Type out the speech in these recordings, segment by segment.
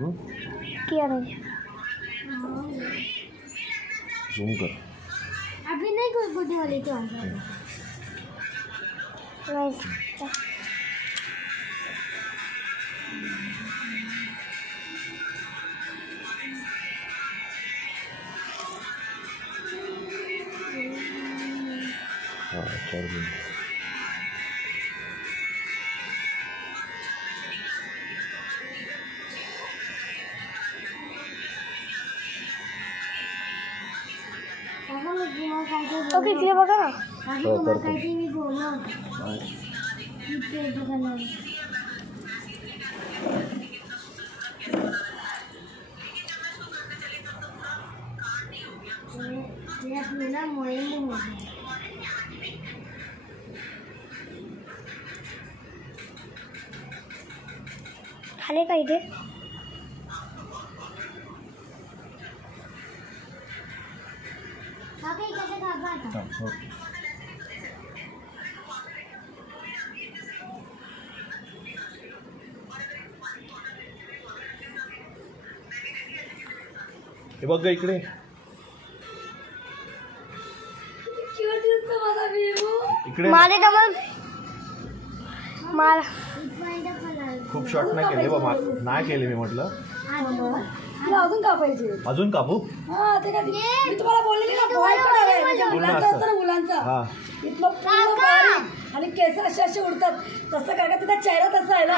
KIA नहीं, zoom कर। अभी नहीं कोई बुढ़ी वाली तो हाँ 4 मिनट। ओके क्लियर बघा ना। खाली का इथे हे बघ इकडे इकडे मारे डबल मार खूप शॉर्ट नाही केले बाबा, नाही केले मी म्हटलं। अजून कापायचे, अजून कापू? हा ते का मी तुम्हाला बोललेली ना बॉयकट आहे म्हणजे मुलांचा मुलांचा हा इथलं पूर्ण बारीक आणि केस असे असे उडतात तसं काय का तिचा चेहरा तसा आहे ना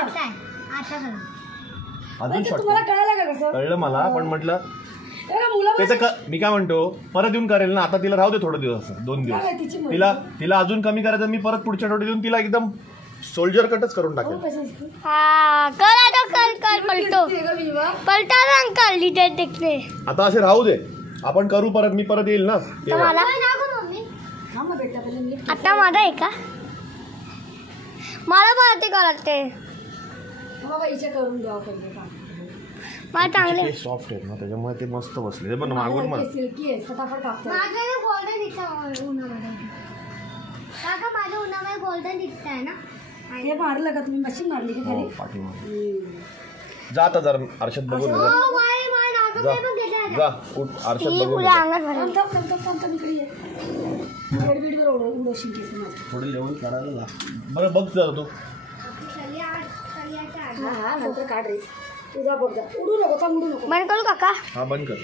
अजून शॉर्ट तुम्हाला कळालं का कसं कळलं मला, पण म्हटलं मुलं त्याचं मी काय म्हणतो परत येऊन करेल ना, आता तिला राहू दे थोडे दिवस, 2 दिवस तिला अजून कमी करायचं, मी परत पुढच्या आठवड्यात येऊन तिला एकदम सोल्जर कटच करून टाकेल। हाँ कर आता कर पलटो पलटा ना अंकल डिटेल देखते आता असे राहू दे, आपण करू परत, मी परत येईल ना तेव्हा। आता माझा आहे का? मला पण ते लागते बाबा हिच्या करून द्यावं पहिले का मला चांगले सॉफ्ट आहेत ना त्याच्यामुळे ते मस्त बसले, पण मागून मला सिल्की आहे फटाफट कापतात माझं गोल्डन दिसतं उन्हामध्ये काका, माझं उन्हामध्ये गोल्डन दिसतंय ना। हे मारलं का तुम्ही? मशीन मारली का खाली? पाठीमागे जा आता जरा आरशात बघून जा उठ आरशात बघून थोडं लेवल काढायला लाग। बरं बघ जरा तू नंतर काढ रे तुझा बघ जा, उडू नको, उडू नको। बंद करू काका? हा बंद कर।